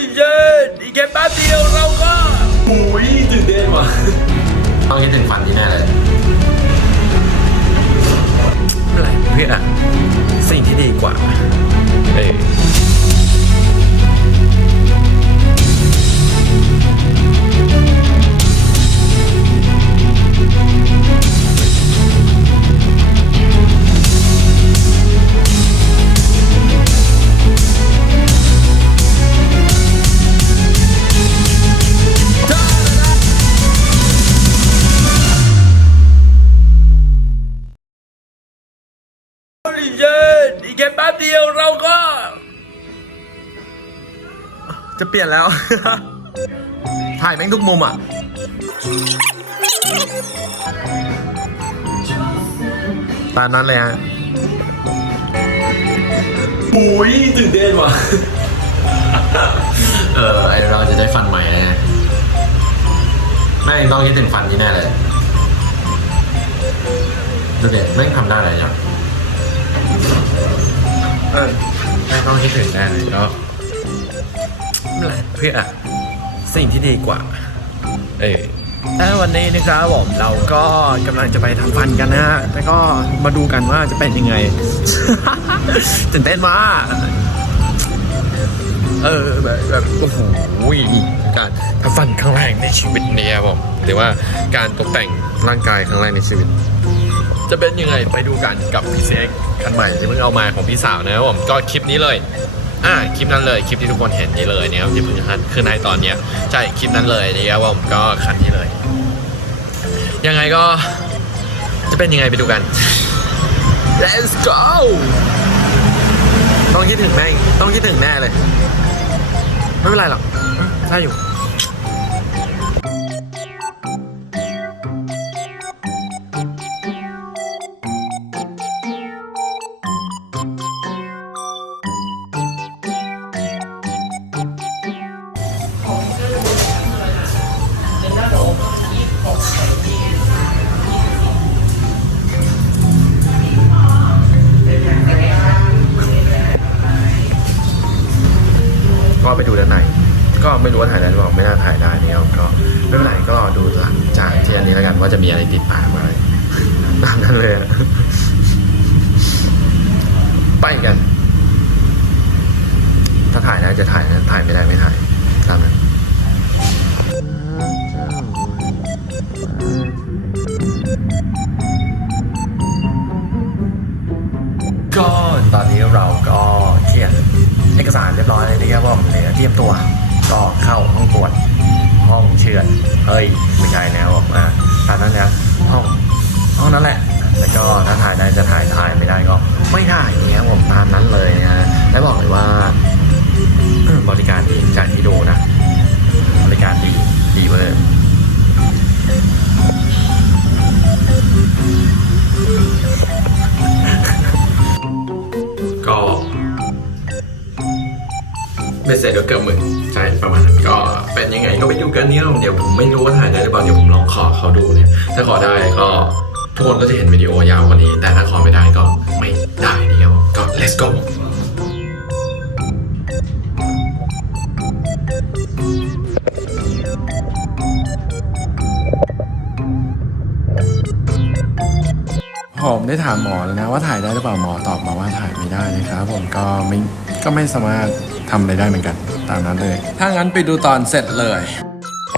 ลิเชนอีกแค่แป๊บเดียวเราก็อุ้ยตื่นเต้นว่ะต้องคิดถึงฝันที่แน่เลยอะไรเพื่อนสิ่งที่ดีกว่า เออ กแค่แป๊บเดียวเราก็ จะเปลี่ยนแล้ว ถ่ายแม่งทุกมุมอะ ตามนั้นเลยฮะอุ้ยตื่นเต้นว่ะ เออไอเราจะได้ฟันใหม่นะฮะแม่งต้องคิดถึงฟันที่แน่เลยดูเด็กแม่งทำได้อะไรอย่าง เออไม่ต้องคิดถึงแน่เลยก็ไม่เป็นไรเพื่อสิ่งที่ดีกว่า เออแต่วันนี้นะครับผมเราก็กำลังจะไปทำฟันกันนะฮะแล้วก็มาดูกันว่าจะเป็นยังไง ตื่นเต้นมากเออแบบแบบโอ้โหการทำฟันครั้งแรกในชีวิตเนี่ยบผมหรือว่าการตกแต่งร่างกายครั้งแรกในชีวิต จะเป็นยังไงไปดูกันกับพี่เซ็กคันใหม่ที่เพิ่งเอามาของพี่สาวนะครับผมก็คลิปนี้เลยอ่าคลิปนั้นเลยคลิปที่ทุกคนเห็นนี้เลยนะครับที่เพิ่งขึ้นในตอนเนี้ยใช่คลิปนั้นเลยนะครับผมก็คันนี้เลย ยังไงก็จะเป็นยังไงไปดูกัน let's go ต้องคิดถึงแม่งต้องคิดถึงแน่เลย ไม่เป็นไรหรอกได้อยู่ ไปดูด้านในก็ไม่รู้ว่าถ่ายได้หรือเปล่าไม่น่าถ่ายได้เนี่ยก็ไม่เป็นไรก็รอดูหลังจากที่อันนี้แล้วกันว่าจะมีอะไรติดตากมอะไรตามนั้นเลยไปกัน ถ้าถ่ายได้จะถ่ายนะถ่ายไม่ได้ไม่ถ่ายตามนั้นก็ตอนนี้เราก็เขียน เอกสารเรียบร้อยเลยนะครับว่าเหลือเตรียมตัวก็เข้าห้องตรวจห้องเชือดเฮ้ยไม่ใช่แนวบอกอ่าตามนั้นนะห้องห้องนั้นแหละแล้วก็ถ้าถ่ายได้จะถ่ายถ่ายไม่ได้ก็ ไม่ได้อย่างเงี้ยผมตามนั้นเลยนะและบอกเลยว่าบริการ ไม่เสร็จก็เกือบหมื่นใช่ประมาณนั้นก็เป็นยังไงก็ไปดูกันเนี่ยเดี๋ยวผมไม่รู้ว่าถ่ายได้หรือเปล่าเดี๋ยวผมลองขอเขาดูเนี่ยถ้าขอได้ก็ทุกคนก็จะเห็นวิดีโอยาวกว่านี้ แต่ถ้าขอไม่ได้ก็ไม่ได้เนี่ยก็ let's go ผมได้ถามหมอแล้วนะว่าถ่ายได้หรือเปล่าหมอตอบมาว่าถ่ายไม่ได้นะครับผมก็ไม่ก็ไม่สามารถ ทำอะไรได้เหมือนกัน ตามนั้นเลย ถ้างั้นไปดูตอนเสร็จเลย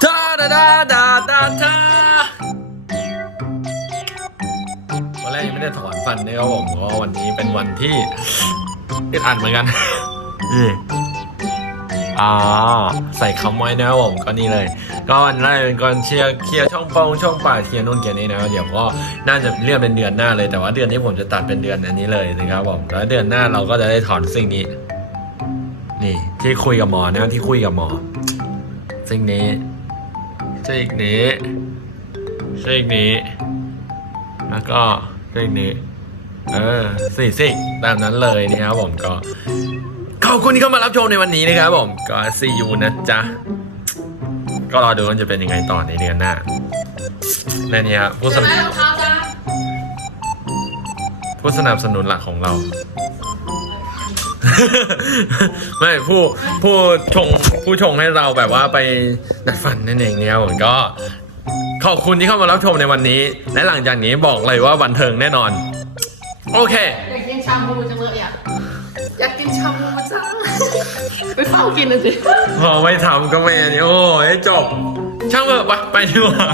ดาดาดาดาดาดาวันแรกยังไม่ได้ถอนฟันนะครับผมเพราะว่าวันนี้เป็นวันที่อึดอัดเหมือนกันนี่อ่าใส่คำไว้นะครับผมก็นี่เลยก็วันแรกเป็นก่อนเชียร์เคลียร์ช่องโปงช่องป่าเคลียร์นู่นเคลียร์นี่นะเดี๋ยวก็น่าจะเลื่อนเป็นเดือนหน้าเลยแต่ว่าเดือนนี้ผมจะตัดเป็นเดือนอันนี้เลยนะครับผมแล้วเดือนหน้าเราก็จะได้ถอนสิ่งนี้ นี่ ที่คุยกับหมอนะที่คุยกับหมอสิ่งนี้ซีกนี้ซีกนี้ แล้วก็ซีกนี้ เออสี่ซีกตามนั้นเลยนะครับผมก็ ขอบคุณที่เข้ามารับชมในวันนี้นะครับผมก็ซียูนะจ๊ะ ก็รอดูว่าจะเป็นยังไงต่อในเดือนหน้าและนี่ครับผู้สนับผู้สนับสนุนหลักของเรา ไม่ผู้ผู้ชงผู้ชงให้เราแบบว่าไปดัดฟันนั่นเองเนี่ยผมก็ ขอบคุณที่เข้ามารับชมในวันนี้ และหลังจากนี้บอกเลยว่าบันเทิงแน่นอน โอเค อยากกินชาบูจังเลยอะอยากกินชาบูจัง ไปเฝ้ากินเลยสิพอไม่ทำก็ไม่อันนี้โอ้ยจบ ช่างเถอะไปไปดีกว่า